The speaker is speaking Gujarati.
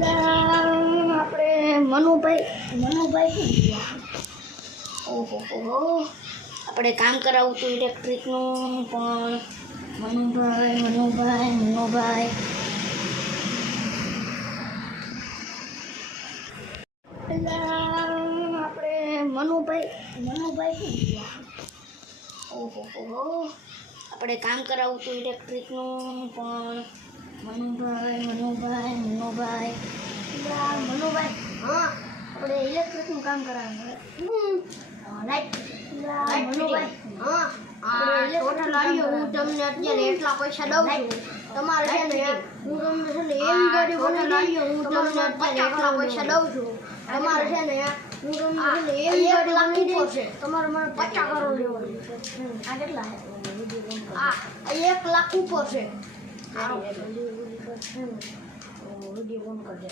આપણે મનુભાઈ ઓહો આપણે કામ કરાવવું હતું ઇલેક્ટ્રિકનું પણ મનુભાઈ આપણે મનુભાઈ ઓહો આપણે કામ કરાવવું હતું ઇલેક્ટ્રિકનું પણ મનુભાઈ હા આપણે ઇલેક્ટ્રિકનું કામ કરાવવાનું લાઈટ મનુભાઈ હા ટોટલ આવ્યો હું તમને અત્યારે એટલા પૈસા દઉં છું તમારે છે ને હું તમને છે ને એવી ગાડી બનાવી દઉં હું તમને અત્યારે એટલા પૈસા દઉં છું તમારે છે ને હું તમને છે ને એવી ગાડી બનાવી દઉં છે તમારે મને 50 કરોડ લેવાનું છે આ કેટલા આ 1 લાખ ઉપર છે વિડીયો બંધ કરી દે